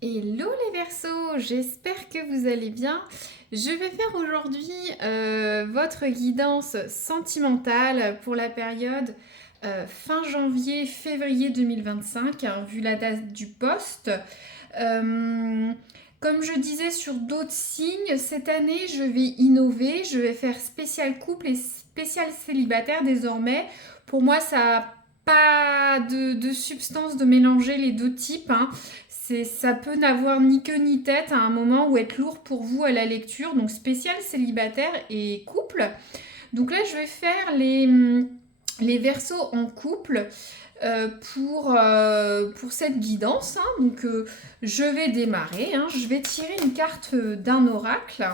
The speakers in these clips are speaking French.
Hello les Verseaux, j'espère que vous allez bien. Je vais faire aujourd'hui votre guidance sentimentale pour la période fin janvier-février 2025, hein, vu la date du poste. Euh, Comme je disais sur d'autres signes, cette année je vais innover, je vais faire spécial couple et spécial célibataire désormais. Pour moi, ça n'a pas de substance de mélanger les deux types, hein. Ça peut n'avoir ni queue ni tête à un moment ou être lourd pour vous à la lecture. Donc spécial célibataire et couple. Donc là, je vais faire les versos en couple pour cette guidance, hein. Donc je vais démarrer, hein. Je vais tirer une carte d'un oracle.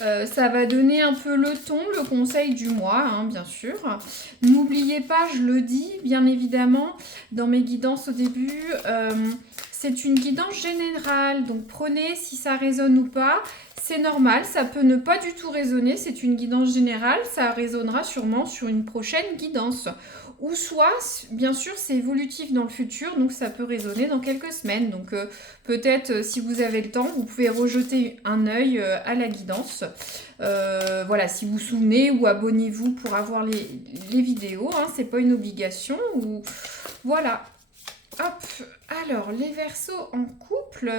Ça va donner un peu le ton, le conseil du mois, hein, bien sûr. N'oubliez pas, je le dis bien évidemment dans mes guidances au début, c'est une guidance générale, donc prenez si ça résonne ou pas. C'est normal, ça peut ne pas du tout résonner, c'est une guidance générale, ça résonnera sûrement sur une prochaine guidance. Ou soit, bien sûr, c'est évolutif dans le futur, donc ça peut résonner dans quelques semaines. Donc peut-être, si vous avez le temps, vous pouvez rejeter un œil à la guidance. Voilà, si vous vous souvenez, ou abonnez-vous pour avoir les vidéos, hein, c'est pas une obligation. Ou voilà. Hop, alors les Verseaux en couple,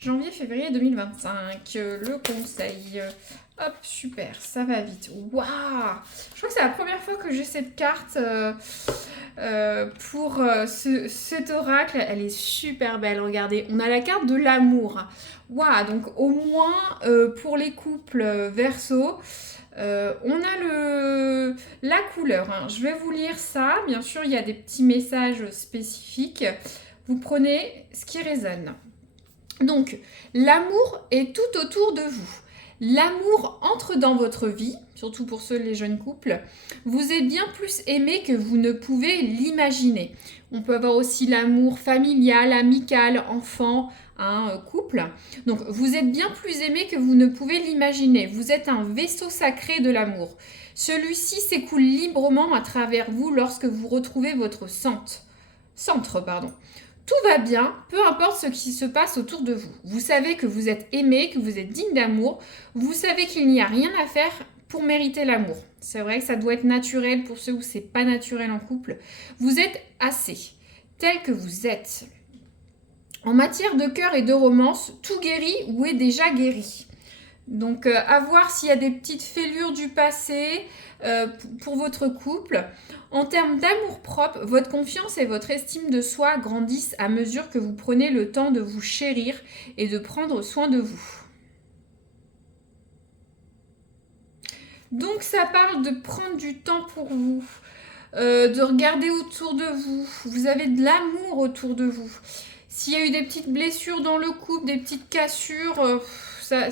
janvier-février 2025, le conseil. Hop, super, ça va vite. Waouh! Je crois que c'est la première fois que j'ai cette carte pour cet oracle. Elle est super belle, regardez. On a la carte de l'amour. Waouh! Donc au moins pour les couples Verseaux, on a la couleur, hein. Je vais vous lire ça. Bien sûr, il y a des petits messages spécifiques. Vous prenez ce qui résonne. Donc, l'amour est tout autour de vous. L'amour entre dans votre vie, surtout pour ceux les jeunes couples. Vous êtes bien plus aimé que vous ne pouvez l'imaginer. On peut avoir aussi l'amour familial, amical, enfant, hein, couple. Donc, vous êtes bien plus aimé que vous ne pouvez l'imaginer. Vous êtes un vaisseau sacré de l'amour. Celui-ci s'écoule librement à travers vous lorsque vous retrouvez votre centre, pardon. Tout va bien, peu importe ce qui se passe autour de vous. Vous savez que vous êtes aimé, que vous êtes digne d'amour. Vous savez qu'il n'y a rien à faire pour mériter l'amour. C'est vrai que ça doit être naturel pour ceux où c'est pas naturel en couple. Vous êtes assez, tel que vous êtes. En matière de cœur et de romance, tout guérit ou est déjà guéri. Donc à voir s'il y a des petites fêlures du passé pour votre couple. En termes d'amour-propre, votre confiance et votre estime de soi grandissent à mesure que vous prenez le temps de vous chérir et de prendre soin de vous. Donc ça parle de prendre du temps pour vous, de regarder autour de vous. Vous avez de l'amour autour de vous. S'il y a eu des petites blessures dans le couple, des petites cassures, ça,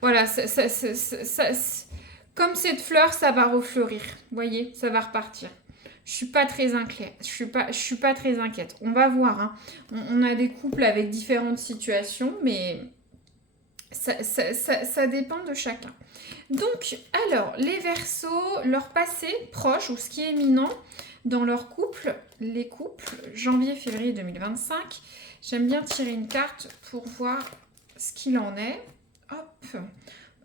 voilà, comme cette fleur, ça va refleurir. Vous voyez, ça va repartir. Je suis pas très inquiète. Je suis pas très inquiète. On va voir, hein. On a des couples avec différentes situations, mais ça dépend de chacun. Donc, alors, les Verseaux, leur passé proche ou ce qui est éminent dans leur couple, les couples, janvier-février 2025. J'aime bien tirer une carte pour voir ce qu'il en est. Hop.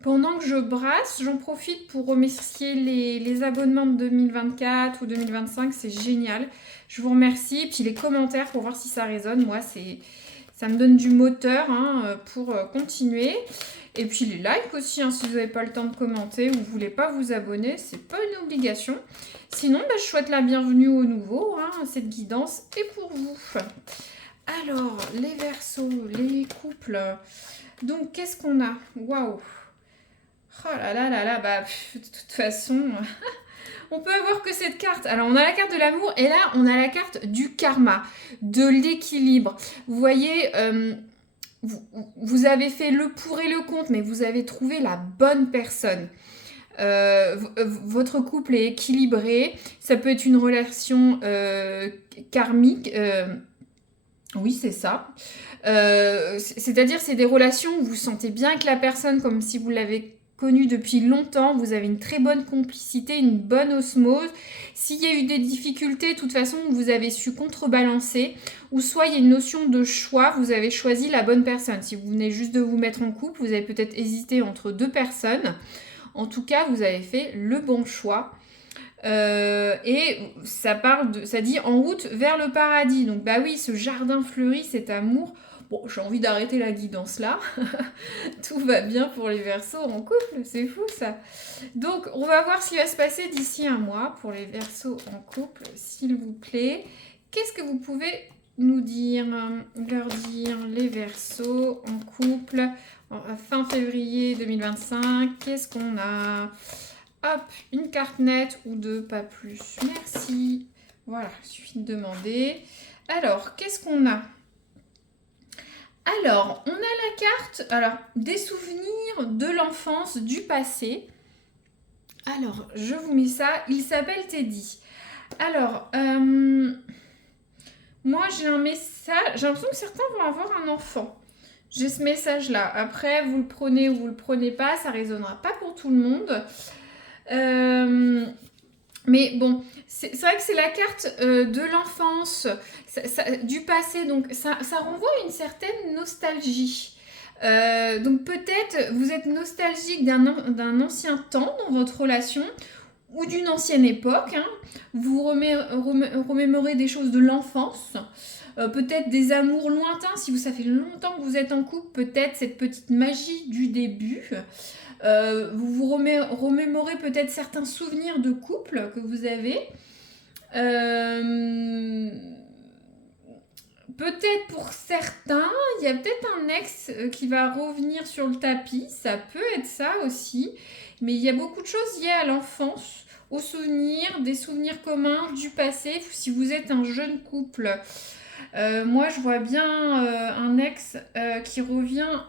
Pendant que je brasse, j'en profite pour remercier les abonnements de 2024 ou 2025. C'est génial. Je vous remercie. Et puis les commentaires pour voir si ça résonne. Moi, ça me donne du moteur, hein, pour continuer. Et puis les likes aussi, hein, si vous n'avez pas le temps de commenter ou vous ne voulez pas vous abonner, c'est pas une obligation. Sinon, je souhaite la bienvenue aux nouveaux. Hein, cette guidance est pour vous. Alors, les Verseaux, les couples. Donc, qu'est-ce qu'on a? Waouh! Oh là là là là, bah, de toute façon, on peut avoir que cette carte. Alors, on a la carte de l'amour et là, on a la carte du karma, de l'équilibre. Vous voyez, vous avez fait le pour et le contre, mais vous avez trouvé la bonne personne. Votre couple est équilibré. Ça peut être une relation karmique. Oui, c'est ça. C'est-à-dire, c'est des relations où vous sentez bien avec la personne, comme si vous l'avez connu depuis longtemps, vous avez une très bonne complicité, une bonne osmose. S'il y a eu des difficultés, de toute façon, vous avez su contrebalancer. Ou soit il y a une notion de choix, vous avez choisi la bonne personne. Si vous venez juste de vous mettre en couple, vous avez peut-être hésité entre deux personnes. En tout cas, vous avez fait le bon choix. Et ça dit en route vers le paradis. Donc bah oui, ce jardin fleuri, cet amour. Bon, j'ai envie d'arrêter la guidance là. Tout va bien pour les Verseaux en couple, c'est fou ça. Donc on va voir ce qui va se passer d'ici un mois pour les Verseaux en couple, s'il vous plaît. Qu'est-ce que vous pouvez nous dire, leur dire, les Verseaux en couple, fin février 2025, qu'est-ce qu'on a? Hop, une carte nette ou deux, pas plus. Merci. Voilà, il suffit de demander. Alors, qu'est-ce qu'on a? Alors, on a la carte des souvenirs de l'enfance, du passé. Alors, je vous mets ça. Il s'appelle Teddy. Alors, moi, j'ai un message. J'ai l'impression que certains vont avoir un enfant. J'ai ce message-là. Après, vous le prenez ou vous le prenez pas. Ça ne résonnera pas pour tout le monde. Mais bon, c'est vrai que c'est la carte de l'enfance, du passé, donc ça renvoie à une certaine nostalgie. Donc peut-être vous êtes nostalgique d'un ancien temps dans votre relation ou d'une ancienne époque. Hein. Vous remémorez des choses de l'enfance. Peut-être des amours lointains, si ça fait longtemps que vous êtes en couple, peut-être cette petite magie du début. Vous vous remémorez peut-être certains souvenirs de couple que vous avez. Peut-être pour certains, il y a peut-être un ex qui va revenir sur le tapis. Ça peut être ça aussi. Mais il y a beaucoup de choses liées à l'enfance, aux souvenirs, des souvenirs communs du passé. Si vous êtes un jeune couple, moi je vois bien un ex qui revient...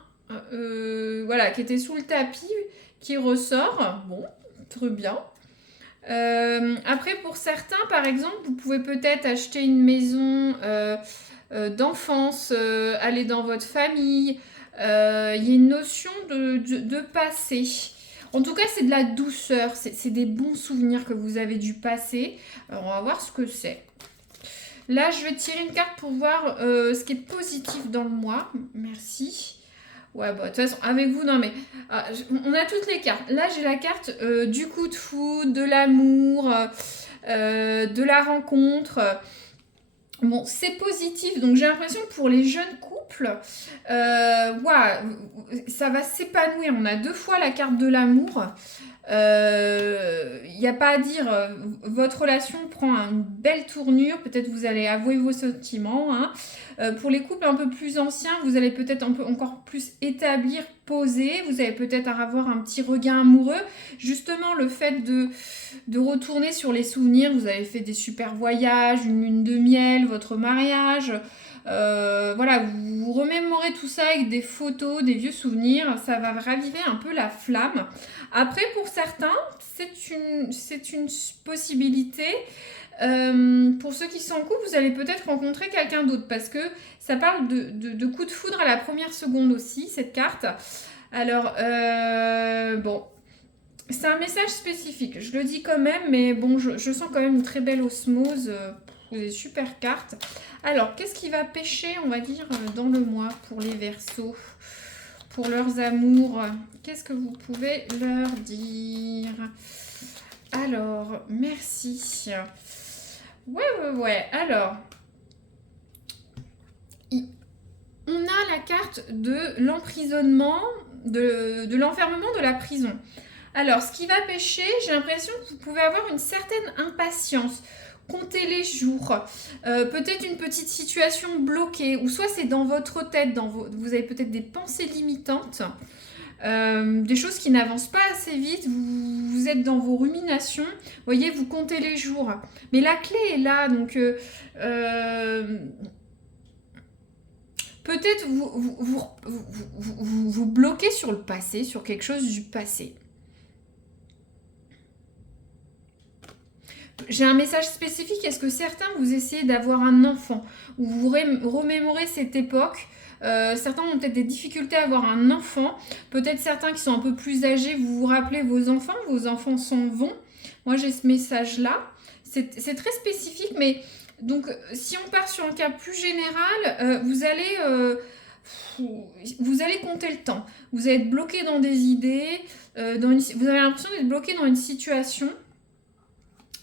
voilà, qui était sous le tapis, qui ressort. Bon, très bien. Après, pour certains, par exemple, vous pouvez peut-être acheter une maison d'enfance, aller dans votre famille. Il y a une notion de passé. En tout cas, c'est de la douceur. C'est des bons souvenirs que vous avez du passé. Alors, on va voir ce que c'est. Là, je vais tirer une carte pour voir ce qui est positif dans le mois. Merci. Ouais, bah, de toute façon, avec vous, non, mais on a toutes les cartes. Là, j'ai la carte du coup de foudre, de l'amour, de la rencontre. Bon, c'est positif. Donc, j'ai l'impression que pour les jeunes couples, ça va s'épanouir. On a 2 fois la carte de l'amour. Il n'y a pas à dire, votre relation prend une belle tournure, peut-être vous allez avouer vos sentiments. Hein. Pour les couples un peu plus anciens, vous allez peut-être encore plus établir, poser, vous allez peut-être avoir un petit regain amoureux. Justement, le fait de retourner sur les souvenirs, vous avez fait des super voyages, une lune de miel, votre mariage... voilà, vous remémorez tout ça avec des photos, des vieux souvenirs, ça va raviver un peu la flamme. Après, pour certains, c'est une possibilité. Pour ceux qui sont en couple, vous allez peut-être rencontrer quelqu'un d'autre parce que ça parle de coup de foudre à la première seconde aussi, cette carte. Alors, bon, c'est un message spécifique, je le dis quand même, mais bon, je sens quand même une très belle osmose. Des super cartes. Alors, qu'est-ce qui va pêcher, on va dire, dans le mois pour les Verseaux, pour leurs amours? Qu'est-ce que vous pouvez leur dire? Alors, merci. Ouais. Alors, on a la carte de l'emprisonnement, de l'enfermement de la prison. Alors, ce qui va pêcher, j'ai l'impression que vous pouvez avoir une certaine impatience. Comptez les jours, peut-être une petite situation bloquée, ou soit c'est dans votre tête, vous avez peut-être des pensées limitantes, des choses qui n'avancent pas assez vite, vous êtes dans vos ruminations, vous voyez, vous comptez les jours. Mais la clé est là, donc peut-être vous bloquez sur le passé, sur quelque chose du passé. J'ai un message spécifique. Est-ce que certains, vous essayez d'avoir un enfant ou vous remémorez cette époque Certains ont peut-être des difficultés à avoir un enfant. Peut-être certains qui sont un peu plus âgés, vous vous rappelez vos enfants s'en vont. Moi, j'ai ce message-là. C'est très spécifique, mais donc si on part sur un cas plus général, vous allez compter le temps. Vous allez être bloqué dans des idées, vous avez l'impression d'être bloqué dans une situation.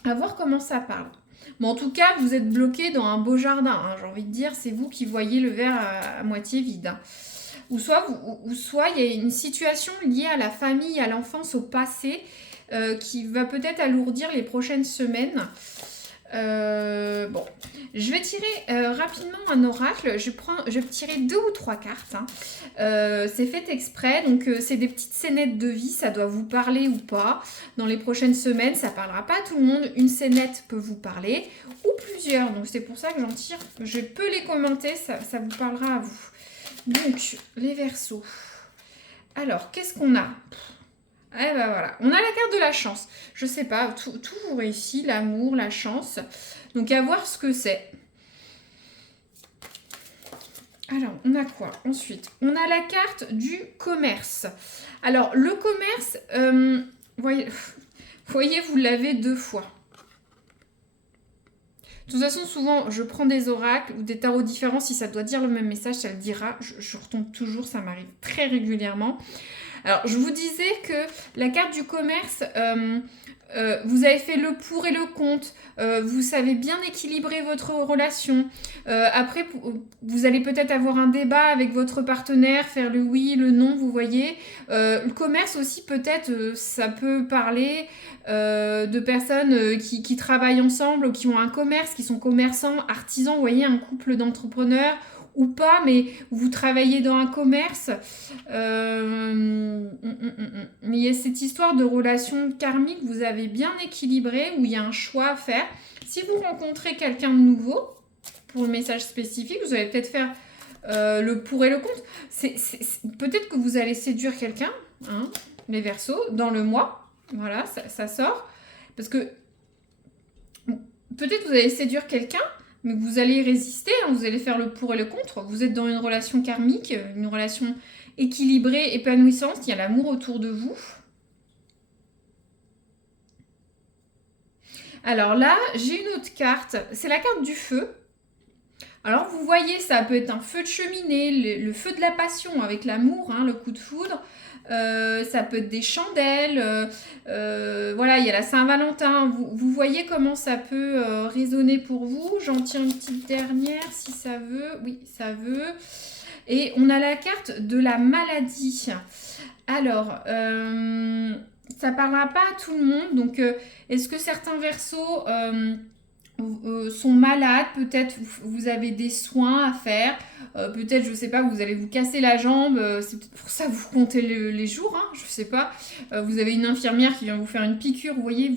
À voir comment ça parle. Mais en tout cas, vous êtes bloqué dans un beau jardin. Hein, j'ai envie de dire, c'est vous qui voyez le verre à moitié vide. Hein. Ou soit il y a une situation liée à la famille, à l'enfance, au passé, qui va peut-être alourdir les prochaines semaines. Bon, je vais tirer rapidement un oracle. Je vais tirer 2 ou 3 cartes. Hein. C'est fait exprès, donc c'est des petites scénettes de vie. Ça doit vous parler ou pas. Dans les prochaines semaines, ça parlera pas à tout le monde. Une scénette peut vous parler ou plusieurs. Donc c'est pour ça que j'en tire. Je peux les commenter, ça vous parlera à vous. Donc les Verseaux. Alors qu'est-ce qu'on a ? Eh ben voilà, on a la carte de la chance. Je sais pas, tout vous réussit, l'amour, la chance. Donc à voir ce que c'est. Alors, on a quoi ensuite? On a la carte du commerce. Alors, le commerce, voyez, vous l'avez 2 fois. De toute façon, souvent, je prends des oracles ou des tarots différents. Si ça doit dire le même message, ça le dira. Je retombe toujours, ça m'arrive très régulièrement. Alors, je vous disais que la carte du commerce, vous avez fait le pour et le contre. Vous savez bien équilibrer votre relation. Après, vous allez peut-être avoir un débat avec votre partenaire, faire le oui, le non, vous voyez. Le commerce aussi, peut-être, ça peut parler de personnes qui travaillent ensemble, qui ont un commerce, qui sont commerçants, artisans, vous voyez, un couple d'entrepreneurs ou pas, mais vous travaillez dans un commerce. Mais il y a cette histoire de relation karmique, vous avez bien équilibré, où il y a un choix à faire. Si vous rencontrez quelqu'un de nouveau, pour le message spécifique, vous allez peut-être faire le pour et le contre. Peut-être que vous allez séduire quelqu'un, hein, les Verseaux, dans le mois. Voilà, ça sort. Parce que peut-être que vous allez séduire quelqu'un, mais vous allez résister, hein, vous allez faire le pour et le contre. Vous êtes dans une relation karmique, une relation équilibrée, épanouissante, il y a l'amour autour de vous. Alors là, j'ai une autre carte, c'est la carte du feu. Alors vous voyez, ça peut être un feu de cheminée, le feu de la passion avec l'amour, hein, le coup de foudre. Ça peut être des chandelles, voilà, il y a la Saint-Valentin. Vous voyez comment ça peut résonner pour vous. J'en tire une petite dernière si ça veut. Oui, ça veut. Et on a la carte de la maladie. Alors, ça ne parlera pas à tout le monde. Donc, est-ce que certains Verseaux sont malades, peut-être vous avez des soins à faire, peut-être, je sais pas, vous allez vous casser la jambe, c'est peut-être pour ça que vous comptez les jours, hein, je sais pas, vous avez une infirmière qui vient vous faire une piqûre, vous voyez,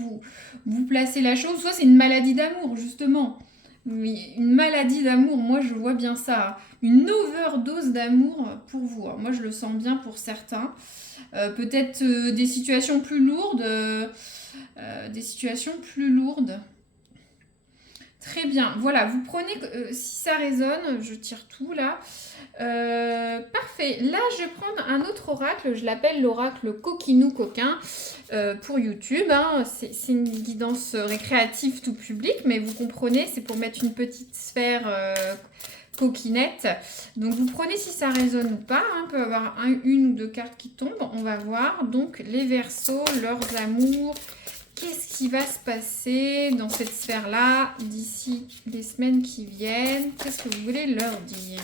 vous placez la chose, soit c'est une maladie d'amour, justement, mais une maladie d'amour, moi je vois bien ça, hein. Une overdose d'amour pour vous, hein. Moi je le sens bien pour certains, peut-être des situations plus lourdes, Très bien, voilà, vous prenez, si ça résonne, je tire tout là. Parfait, là je vais prendre un autre oracle, je l'appelle l'oracle Coquinou Coquin pour YouTube. Hein. C'est une guidance récréative tout public, mais vous comprenez, c'est pour mettre une petite sphère coquinette. Donc vous prenez si ça résonne ou pas, hein. Il peut y avoir une ou 2 cartes qui tombent, on va voir. Donc les Verseaux, leurs amours. Qu'est-ce qui va se passer dans cette sphère-là d'ici les semaines qui viennent? Qu'est-ce que vous voulez leur dire?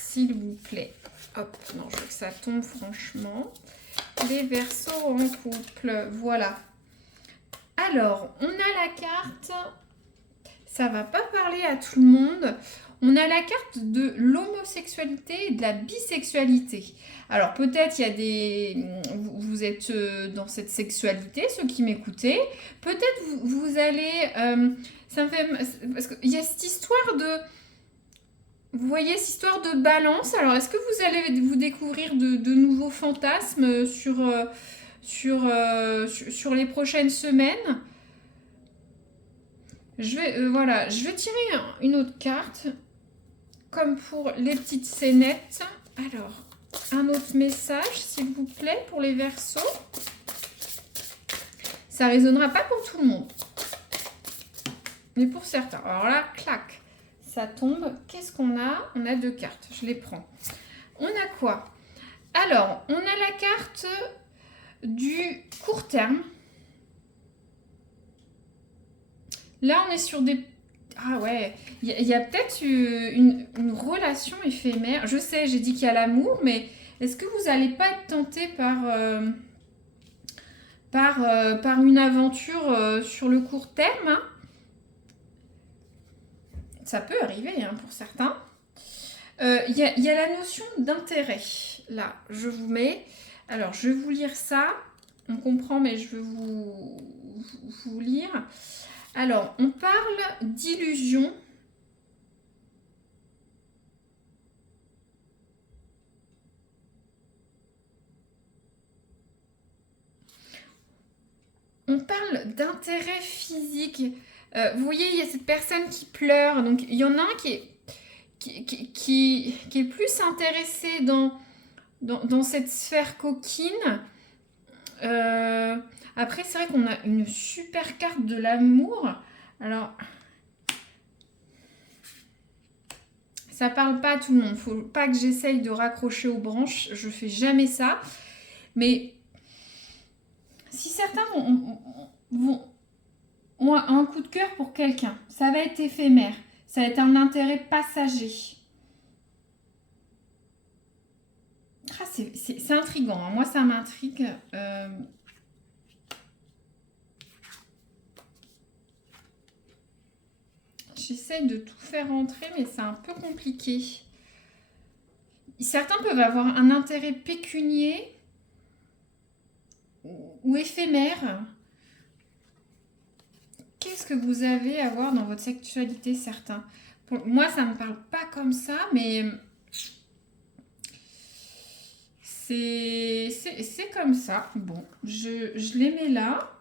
S'il vous plaît. Hop, non, je veux que ça tombe franchement. Les Verseaux en couple, voilà. Alors, on a la carte. Ça va pas parler à tout le monde. On a la carte de l'homosexualité et de la bisexualité. Alors peut-être il y a des... Vous êtes dans cette sexualité, ceux qui m'écoutez. Peut-être vous allez... ça me fait... Parce qu'il y a cette histoire de... Vous voyez, cette histoire de balance. Alors est-ce que vous allez vous découvrir de nouveaux fantasmes sur les prochaines semaines? Voilà, je vais tirer une autre carte. comme pour les petites scénettes. Alors, un autre message, s'il vous plaît, pour les Verseaux. Ça ne résonnera pas pour tout le monde, mais pour certains. Alors là, clac, ça tombe. Qu'est-ce qu'on a? On a 2 cartes, je les prends. On a quoi? Alors, on a la carte du court terme. Là, on est sur des... Ah ouais, il y a peut-être une relation éphémère. Je sais, j'ai dit qu'il y a l'amour, mais est-ce que vous n'allez pas être tenté par une aventure sur le court terme, hein? Ça peut arriver, hein, pour certains. Il y a la notion d'intérêt. Là, je vous mets... Alors, je vais vous lire ça. On comprend, mais je vais vous lire. Alors, on parle d'illusion. On parle d'intérêt physique. Vous voyez, il y a cette personne qui pleure. Donc, il y en a un qui est plus intéressé dans cette sphère coquine. Après, c'est vrai qu'on a une super carte de l'amour. Alors, ça parle pas à tout le monde. Faut pas que j'essaye de raccrocher aux branches. Je fais jamais ça. Mais si certains ont un coup de cœur pour quelqu'un, ça va être éphémère. Ça va être un intérêt passager. Ah, c'est intriguant, hein. Moi, ça m'intrigue. J'essaye de tout faire rentrer, mais c'est un peu compliqué. Certains peuvent avoir un intérêt pécunier ou éphémère. Qu'est-ce que vous avez à voir dans votre sexualité, certains? Moi, ça ne me parle pas comme ça, mais c'est comme ça. Bon, je les mets là.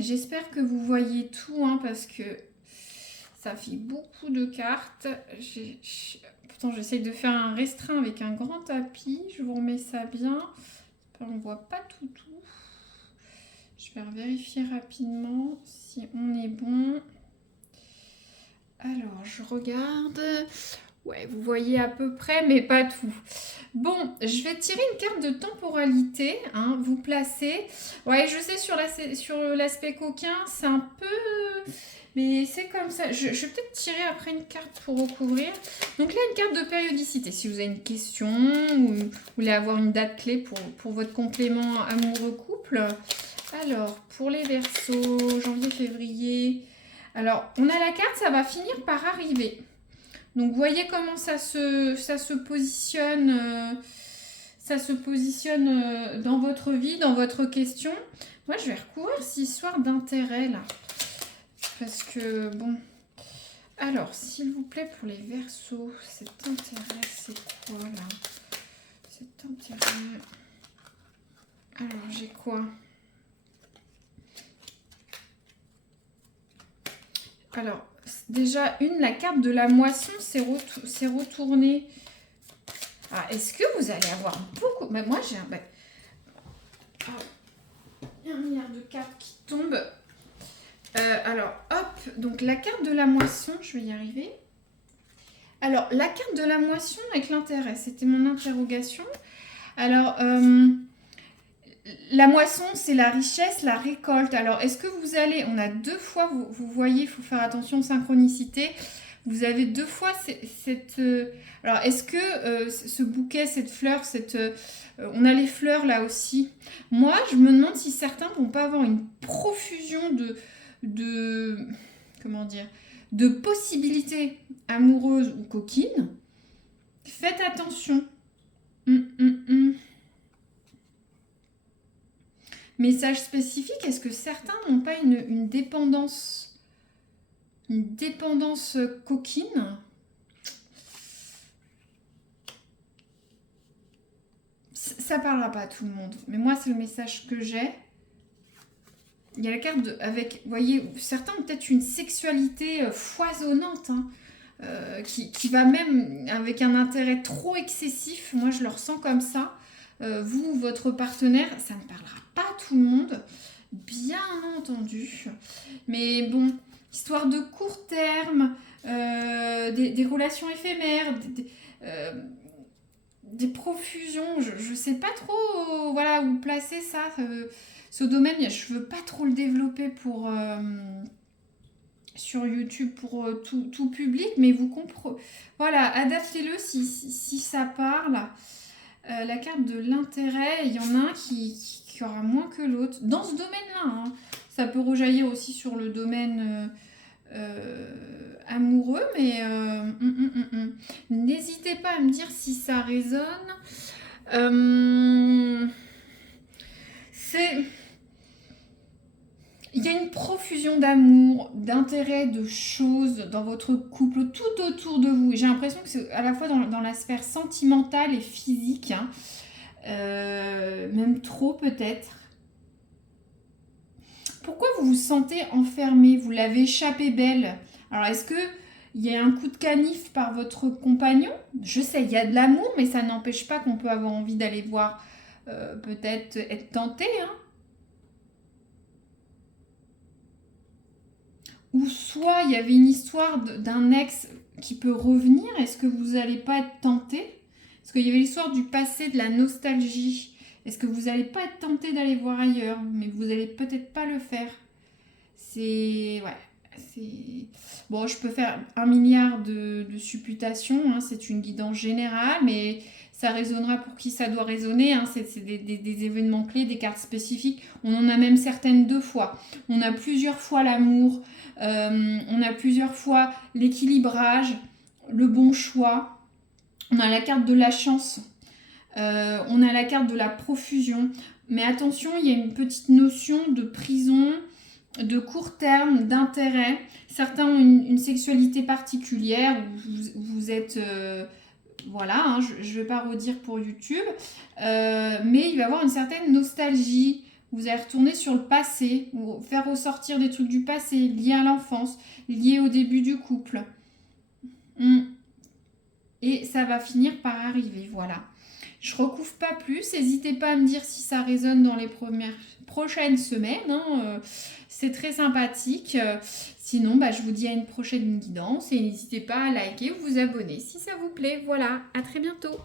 J'espère que vous voyez tout, hein, parce que ça fait beaucoup de cartes. Pourtant, j'essaye de faire un restreint avec un grand tapis. Je vous remets ça bien. On ne voit pas tout. Je vais vérifier rapidement si on est bon. Alors, je regarde. Ouais, vous voyez à peu près, mais pas tout. Bon, je vais tirer une carte de temporalité. Hein, vous placez. Ouais, je sais, sur l'aspect coquin, c'est un peu... Mais c'est comme ça. Je vais peut-être tirer après une carte pour recouvrir. Donc là, une carte de périodicité. Si vous avez une question ou vous voulez avoir une date clé pour votre complément amoureux couple. Alors, pour les Verseaux, janvier, février. Alors, on a la carte, ça va finir par arriver. Donc, vous voyez comment ça se positionne. Ça se positionne dans votre vie, dans votre question. Moi, je vais recouvrir cette histoire d'intérêt, là. Parce que, bon... Alors, s'il vous plaît, pour les Verseaux, cet intérêt, c'est quoi, là? Cet intérêt... Alors, j'ai quoi? Alors, déjà, la carte de la moisson s'est retournée. Ah, est-ce que vous allez avoir beaucoup... Mais moi, j'ai un... il y a un milliard de cartes qui tombent. Alors, hop. Donc, la carte de la moisson, je vais y arriver. Alors, la carte de la moisson avec l'intérêt, c'était mon interrogation. Alors, la moisson, c'est la richesse, la récolte. Alors, est-ce que vous allez... On a 2 fois, vous voyez, il faut faire attention aux synchronicités. Vous avez 2 fois cette... alors, est-ce que ce bouquet, cette fleur, on a les fleurs là aussi. Moi, je me demande si certains ne vont pas avoir une profusion comment dire, de possibilités amoureuses ou coquines. Faites attention. Message spécifique, est-ce que certains n'ont pas une dépendance coquine? Ça parlera pas à tout le monde, mais moi c'est le message que j'ai. Il y a la carte avec, vous voyez, certains ont peut-être une sexualité foisonnante, hein. qui va même avec un intérêt trop excessif. Moi, je le ressens comme ça. Vous, votre partenaire, ça ne parlera pas à tout le monde, bien entendu. Mais bon, histoire de court terme, des relations éphémères, des profusions, je ne sais pas trop voilà, où placer ça, ce domaine. Je ne veux pas trop le développer sur YouTube pour tout public, mais vous comprenez. Voilà, adaptez-le si ça parle. La carte de l'intérêt, il y en a un qui aura moins que l'autre. Dans ce domaine-là, hein. Ça peut rejaillir aussi sur le domaine amoureux, mais n'hésitez pas à me dire si ça résonne. Il y a une profusion d'amour, d'intérêt, de choses dans votre couple, tout autour de vous. Et j'ai l'impression que c'est à la fois dans la sphère sentimentale et physique, hein, même trop peut-être. Pourquoi vous vous sentez enfermé? Vous l'avez échappé belle. Alors, est-ce que il y a un coup de canif par votre compagnon? Je sais, il y a de l'amour, mais ça n'empêche pas qu'on peut avoir envie d'aller voir, peut-être être tenté, hein. Ou soit il y avait une histoire d'un ex qui peut revenir. Est-ce que vous n'allez pas être tenté? Parce qu'il y avait l'histoire du passé, de la nostalgie. Est-ce que vous n'allez pas être tenté d'aller voir ailleurs? Mais vous n'allez peut-être pas le faire. C'est... Ouais. Bon, je peux faire 1 milliard de supputations. Hein, c'est une guidance générale, mais ça résonnera pour qui ça doit résonner. Hein, c'est des événements clés, des cartes spécifiques. On en a même certaines 2 fois. On a plusieurs fois l'amour. On a plusieurs fois l'équilibrage, le bon choix. On a la carte de la chance. On a la carte de la profusion. Mais attention, il y a une petite notion de prison, de court terme, d'intérêt. Certains ont une sexualité particulière. Vous êtes... voilà, hein, je ne vais pas redire pour YouTube. Mais il va y avoir une certaine nostalgie. Vous allez retourner sur le passé, ou faire ressortir des trucs du passé liés à l'enfance, liés au début du couple. Et ça va finir par arriver, voilà. Je recouvre pas plus. N'hésitez pas à me dire si ça résonne dans les prochaines semaines. Hein. C'est très sympathique. Sinon, je vous dis à une prochaine guidance. Et n'hésitez pas à liker ou vous abonner si ça vous plaît. Voilà, à très bientôt.